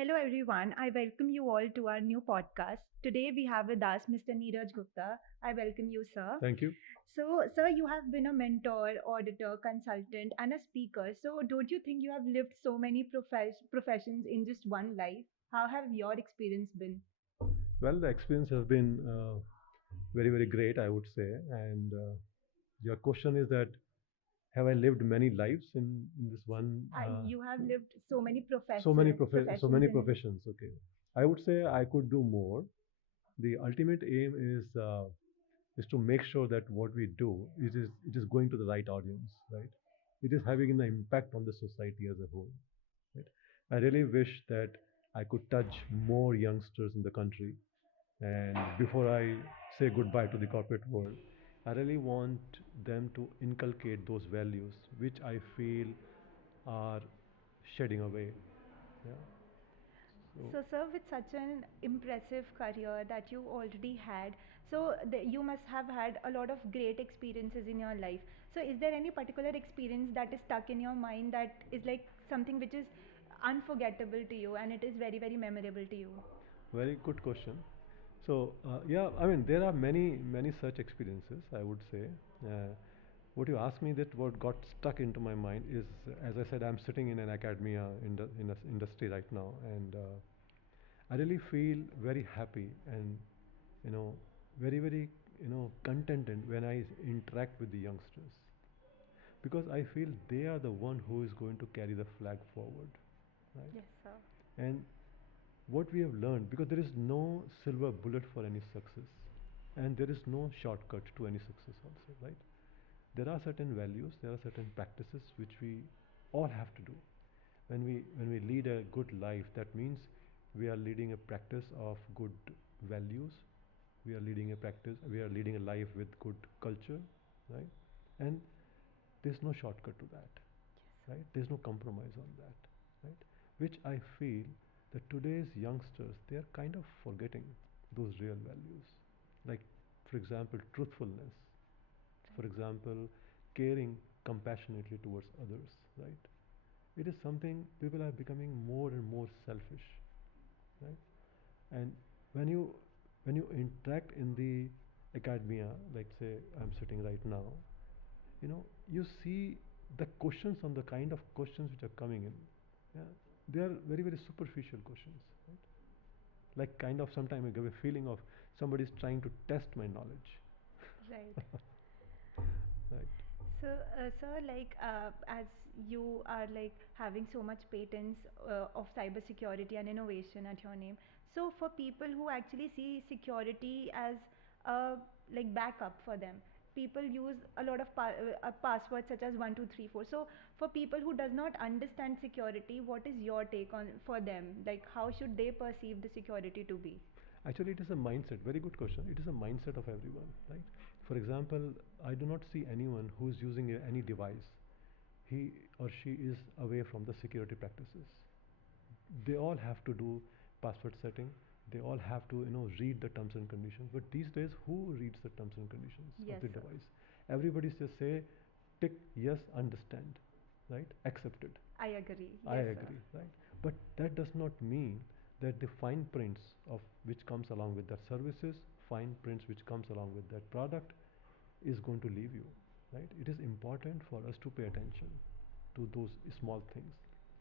Hello, everyone. I welcome you all to our new podcast. Today, we have with us Mr. Neeraj Gupta. I welcome you, sir. Thank you. So, sir, you have been a mentor, auditor, consultant, and a speaker. So, don't you think you have lived so many professions in just one life? How have your experience been? Well, the experience has been very, very great, I would say. And your question is that have I lived many lives in this one? You have lived so many So professions many in. professions. Okay, I would say I could do more. The ultimate aim is to make sure that what we do it is going to the right audience, right? It is having an impact on the society as a whole. Right? I really wish that I could touch more youngsters in the country. And before I say goodbye to the corporate world, I really want them to inculcate those values which I feel are shedding away. Yeah. So, So, sir, with such an impressive career that you already had, so you must have had a lot of great experiences in your life. So, is there any particular experience that is stuck in your mind that is like something which is unforgettable to you and it is very, very memorable to you? very good question. So, yeah, I mean, there are many, many such experiences, I would say. Uh, what you asked me that what got stuck into my mind is, as I said, I'm sitting in an academia in a industry right now, and I really feel very happy and you know very very contented when I interact with the youngsters because I feel they are the one who is going to carry the flag forward, right? Yes, sir. And what we have learned, because there is no silver bullet for any success, and there is no shortcut to any success also, right? There are certain values, there are certain practices which we all have to do when we lead a good life. That means we are leading a practice of good values. We are leading a life with good culture, right? And there's no shortcut to that, right? There's no compromise on that, right? Which I feel that today's youngsters, they are kind of forgetting those real values, like, for example, truthfulness, for example, caring compassionately towards others, right? It is something people are becoming more and more selfish, right? And when you when you interact in the academia, like say I'm sitting right now, you see the questions on the kind of questions which are coming in. Yeah, they are very very superficial questions, right? Like kind of sometimes I give a feeling of somebody is trying to test my knowledge. Right. Right. So, sir, like as you are like having so much patents of cybersecurity and innovation at your name, so for people who actually see security as a like backup for them, people use a lot of passwords such as 1 2 3 4. So, for people who does not understand security, what is your take on for them? Like, how should they perceive the security to be? Actually, it is a mindset. Very good question. It is a mindset of everyone, right? For example, I do not see anyone who is using any device. He or she is away from the security practices. They all have to do password setting. They all have to read the terms and conditions. But these days, who reads the terms and conditions of Yes, the sir. device? Everybody just say tick yes, understand, right, accepted. I agree. I Yes, sir. agree, right? But that does not mean that the fine prints of which comes along with that services, fine prints which comes along with that product is going to leave you, right? It is important for us to pay attention to those small things.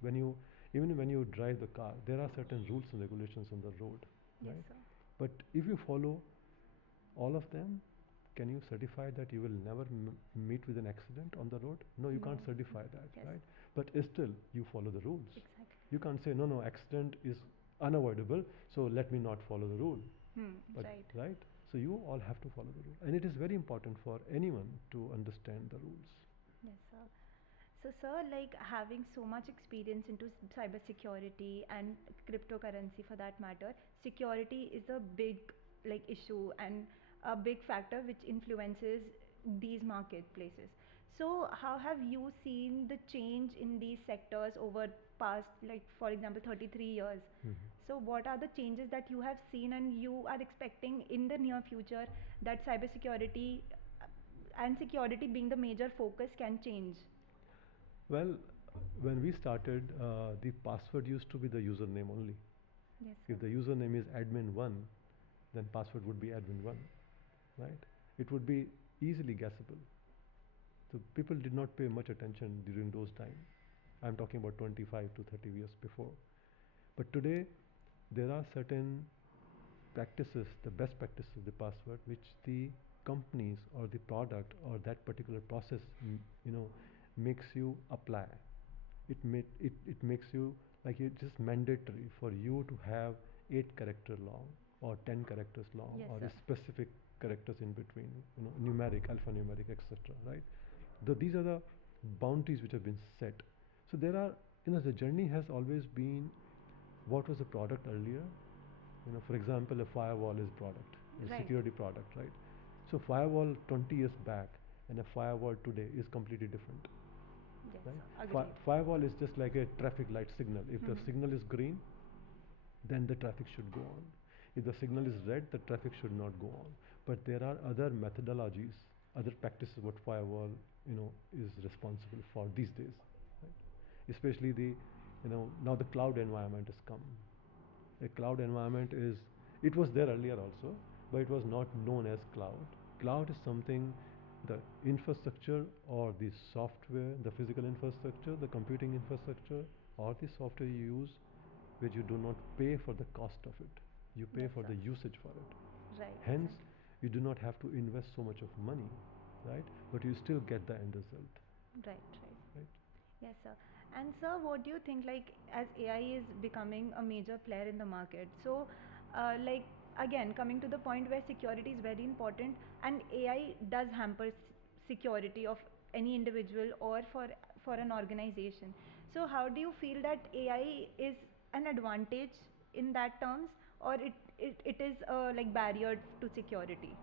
When you Even when you drive the car, there are certain rules and regulations on the road, Yes, right? sir. But if you follow all of them, can you certify that you will never meet with an accident on the road? No, you No. can't certify that, Yes. right? But still, you follow the rules. Exactly. You can't say, no, no, accident is unavoidable, so let me not follow the rule. But, Right. right? So you all have to follow the rule. And it is very important for anyone to understand the rules. Yes, sir. So, sir, like having so much experience into cybersecurity and cryptocurrency for that matter, security is a big like issue and a big factor which influences these marketplaces. So, how have you seen the change in these sectors over past, like for example, 33 years? Mhm. So, what are the changes that you have seen and you are expecting in the near future that cybersecurity and security being the major focus can change? Well, when we started, the password used to be the username only. Yes, sir. If the username is admin1, then password would be admin1, right? It would be easily guessable. So people did not pay much attention during those times. I'm talking about 25 to 30 years before. But today, there are certain practices, the best practices of the password, which the companies or the product or that particular process, makes you apply. It makes you like it's just mandatory for you to have 8 character long or 10 characters long Yes, or sir. a specific characters in between, numeric, alphanumeric, etc. Right? These are the boundaries which have been set. So there are, the journey has always been what was the product earlier. For example, a firewall is product, a Right. security product, right? So firewall 20 years back and a firewall today is completely different, Yes, right? sir. Agreed. Firewall is just like a traffic light signal. If the Mhm. signal is green, then the traffic should go on. If the signal is red, the traffic should not go on. But there are other methodologies, other practices what firewall, is responsible for these days, right? Especially now the cloud environment has come. A cloud environment it was there earlier also, but it was not known as cloud. Cloud is something, the infrastructure or the software, the physical infrastructure, the computing infrastructure, or the software you use, which you do not pay for the cost of it. You pay Yes, for sir. the usage for it. Right, Hence, exactly. you do not have to invest so much of money, right? But you still get the end result, Right, right. right? Yes, sir. And sir, what do you think, like, as AI is becoming a major player in the market, so, like, again, coming to the point where security is very important, and AI does hamper security of any individual or for an organization. So, how do you feel that AI is an advantage in that terms, or it is a like barrier to security?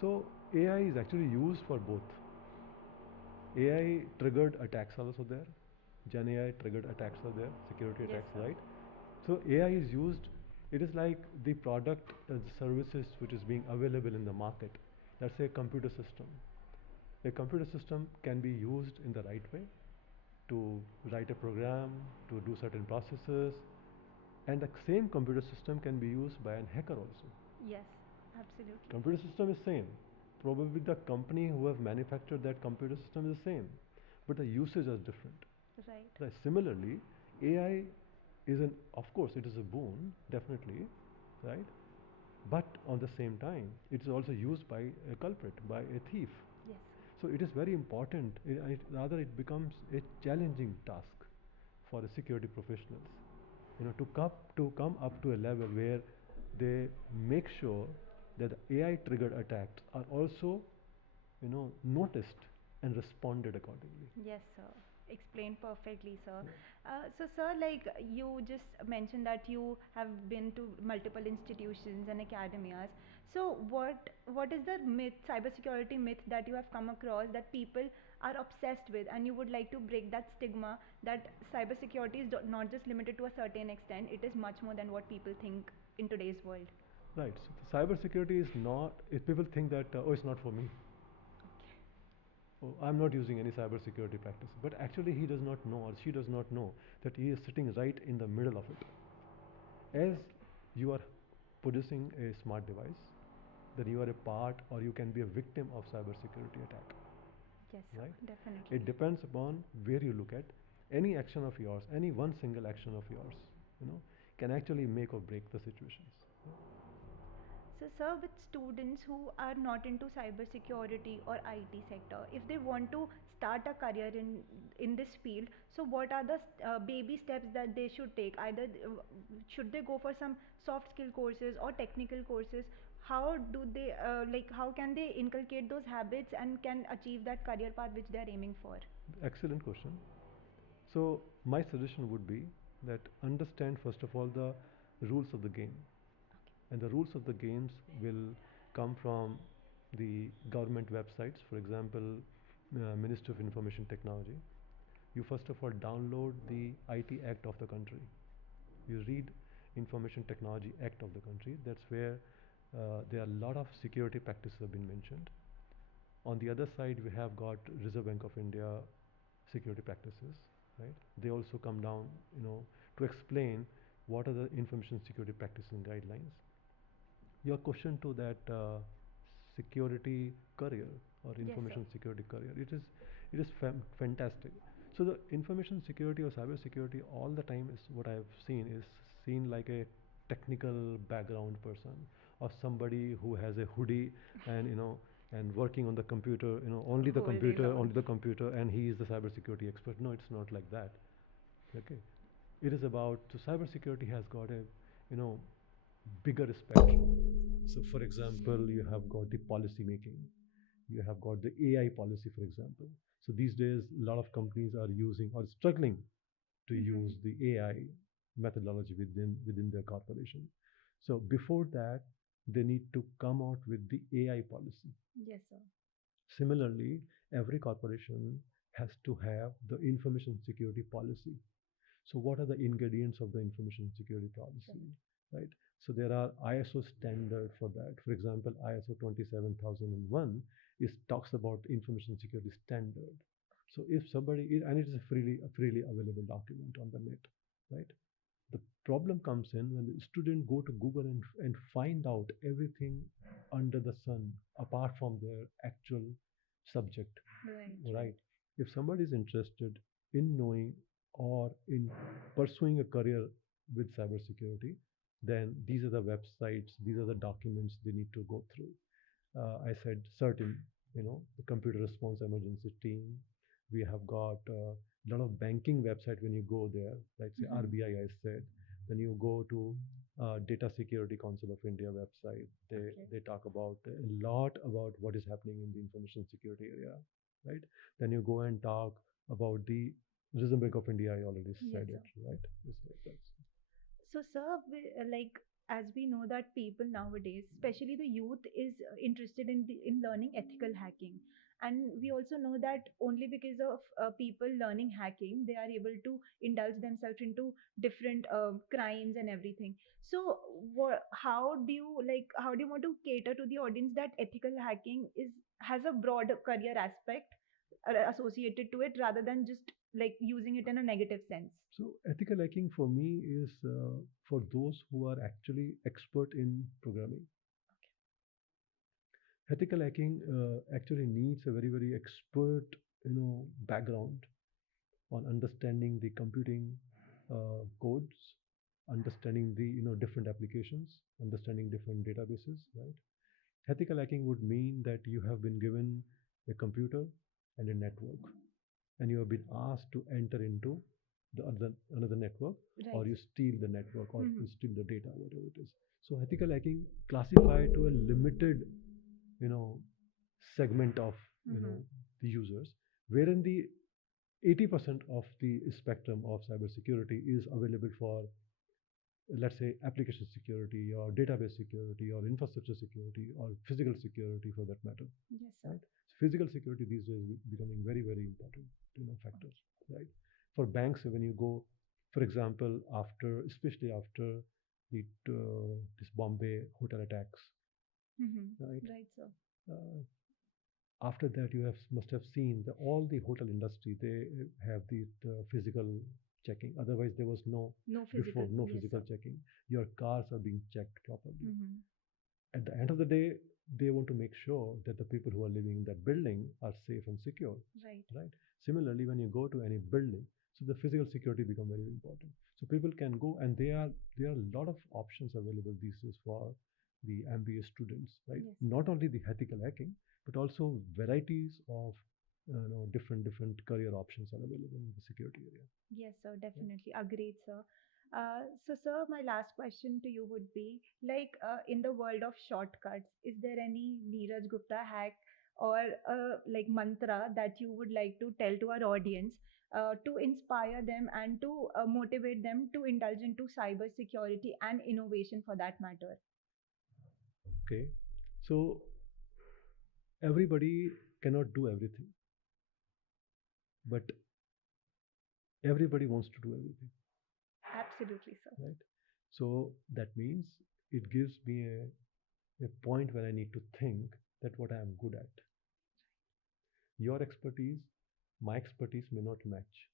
So AI is actually used for both. AI triggered attacks also there. Gen AI triggered attacks are there, security Yes, attacks, sir. right? So AI is used, it is like the product and services which is being available in the market. Let's say a computer system. A computer system can be used in the right way to write a program, to do certain processes, and the same computer system can be used by an hacker also. Yes, absolutely. Computer system is same. Probably the company who have manufactured that computer system is the same, but the usage is different. Right. Right. Similarly, AI is of course, it is a boon, definitely, right? But on the same time, it is also used by a culprit, by a thief. Yes. So it is very important. Rather, it becomes a challenging task for the security professionals, to come up to a level where they make sure that the AI triggered attacks are also, noticed and responded accordingly. Yes, sir. Explained perfectly, sir. Yeah. So, sir, like you just mentioned that you have been to multiple institutions and academias. So, what is the myth, cybersecurity myth that you have come across that people are obsessed with, and you would like to break that stigma that cybersecurity is not just limited to a certain extent; it is much more than what people think in today's world. Right. So the cybersecurity is not. If people think that it's not for me, Okay. oh, I'm not using any cybersecurity practice, but actually he does not know or she does not know that he is sitting right in the middle of it. As Exactly. you are producing a smart device, then you are a part or you can be a victim of cybersecurity attack. Yes, sir. Right? It Definitely. depends upon where you look at. Any action of yours, any one single action of yours, can actually make or break the situations. So, sir, with students who are not into cybersecurity or IT sector, if they want to start a career in this field, so what are the baby steps that they should take? Either should they go for some soft skill courses or technical courses? How do they like? How can they inculcate those habits and can achieve that career path which they are aiming for? Excellent question. So my suggestion would be that understand first of all the rules of the game, and the rules of the games will come from the government websites. For example, Ministry of Information Technology. You first of all download the IT Act of the country. You read Information Technology Act of the country. That's where there are a lot of security practices have been mentioned. On the other side, we have got Reserve Bank of India security practices, right? They also come down, to explain what are the information security practices and guidelines. Your question to that security career or Yes, sir. information security career, it is fantastic. So the information security or cyber security all the time is what I've seen is seen like a technical background person or somebody who has a hoodie and and working on the computer, only the Whole day computer, long. only the computer, and he is the cyber security expert. No, it's not like that. Okay, it is about, so cybersecurity has got a you know bigger spectrum. So, for example, you have got the policy making, you have got the AI policy, for example. So these days, a lot of companies are using or struggling to Mm-hmm. use the AI methodology within their corporation. So before that, they need to come out with the AI policy. Yes, sir. Similarly, every corporation has to have the information security policy. So what are the ingredients of the information security policy, right? So there are ISO standard for that. For example, ISO 27001 is talks about information security standard. So if somebody, and it is a freely available document on the net, right? The problem comes in when the student go to Google and find out everything under the sun apart from their actual subject, Right, right. right? If somebody is interested in knowing or in pursuing a career with cybersecurity, then these are the websites, these are the documents they need to go through. I said certain, the computer response emergency team. We have got a lot of banking website when you go there, like say Mm-hmm. RBI, I said. Then you go to Data Security Council of India website. They Okay. they talk about a lot about what is happening in the information security area, right? Then you go and talk about the Reserve Bank of India. I already Yes, said sir. it, right? Just like that. So, sir, like as we know that people nowadays, especially the youth, is interested in learning ethical hacking, and we also know that only because of people learning hacking, they are able to indulge themselves into different crimes and everything. So, how do you like? How do you want to cater to the audience that ethical hacking is has a broad career aspect associated to it, rather than just like using it in a negative sense? So ethical hacking for me is for those who are actually expert in programming. Ethical hacking actually needs a very very expert background on understanding the computing codes, understanding the different applications, understanding different databases. Right. Ethical hacking would mean that you have been given a computer and a network, and you have been asked to enter into the another network, Right. or you steal the network, or Mm-hmm. you steal the data, whatever it is. So ethical hacking classified to a limited you know segment of Mm-hmm. the users, wherein the 80% of the spectrum of cybersecurity is available for, let's say, application security or database security or infrastructure security or physical security for that matter, Yes, sir. right? So physical security these days is becoming very very important factors, right? For banks, when you go, for example, especially after this Bombay hotel attacks, Mm-hmm. right? Right, sir. Uh, After that, you must have seen all the hotel industry. They have the physical checking. Otherwise, there was No physical. before no Yes, physical sir. checking. Your cars are being checked properly. Mm-hmm. At the end of the day, they want to make sure that the people who are living in that building are safe and secure, Right. right? Similarly, when you go to any building, so the physical security become very important. So people can go, and there are a lot of options available these days for the MBA students, right? Yes, sir. Not only the ethical hacking, but also varieties of different career options are available in the security area. Yes, sir. Right? Definitely. Agreed, sir. So, sir, my last question to you would be like, in the world of shortcuts, is there any Neeraj Gupta hack or like mantra that you would like to tell to our audience to inspire them and to motivate them to indulge into cyber security and innovation for that matter? Okay. So everybody cannot do everything, but everybody wants to do everything, Absolutely, sir. right? So that means it gives me a point where I need to think that what I am good at. Your expertise, my expertise may not match.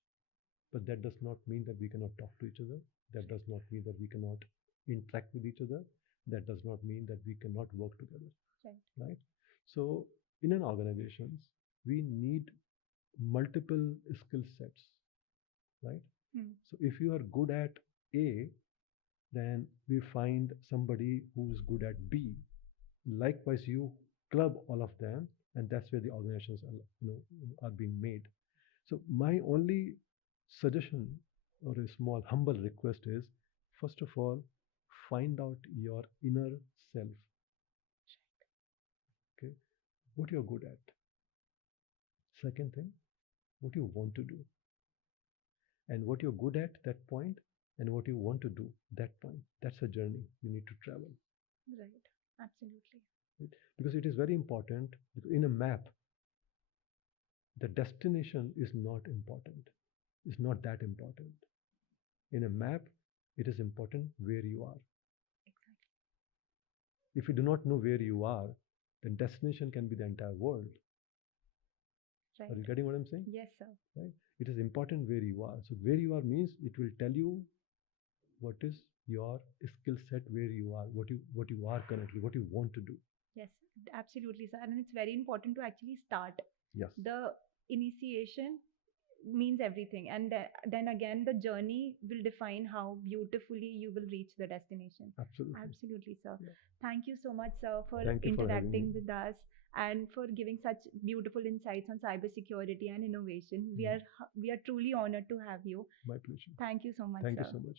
but that does not mean that we cannot talk to each other. That does not mean that we cannot interact with each other. That does not mean that we cannot work together. Right. Right? So, in an organizations, we need multiple skill sets, right? Hmm. So, if you are good at A, then we find somebody who is good at B. Likewise, you club all of them, and that's where the organizations are, are being made. So my only suggestion or a small humble request is, first of all, find out your inner self. Okay, what you're good at. Second thing, what you want to do, and what you're good at that point, and what you want to do that point. That's a journey you need to travel. Right. Absolutely. Right? Because it is very important. In a map, the destination is not important. It's not that important. In a map, it is important where you are. Exactly. If you do not know where you are, then destination can be the entire world. Right. Are you getting what I'm saying? Yes, sir. Right? It is important where you are. So where you are means it will tell you what is your skill set, where you are, what you are currently, what you want to do. Yes, absolutely, sir. And it's very important to actually start. Yes. The initiation means everything. And then again, the journey will define how beautifully you will reach the destination. Absolutely. Absolutely, sir. Yeah. Thank you so much, sir, for Thank you for having me. interacting with us and for giving such beautiful insights on cybersecurity and innovation. We are truly honored to have you. My pleasure. Thank you so much, Thank you sir. so much.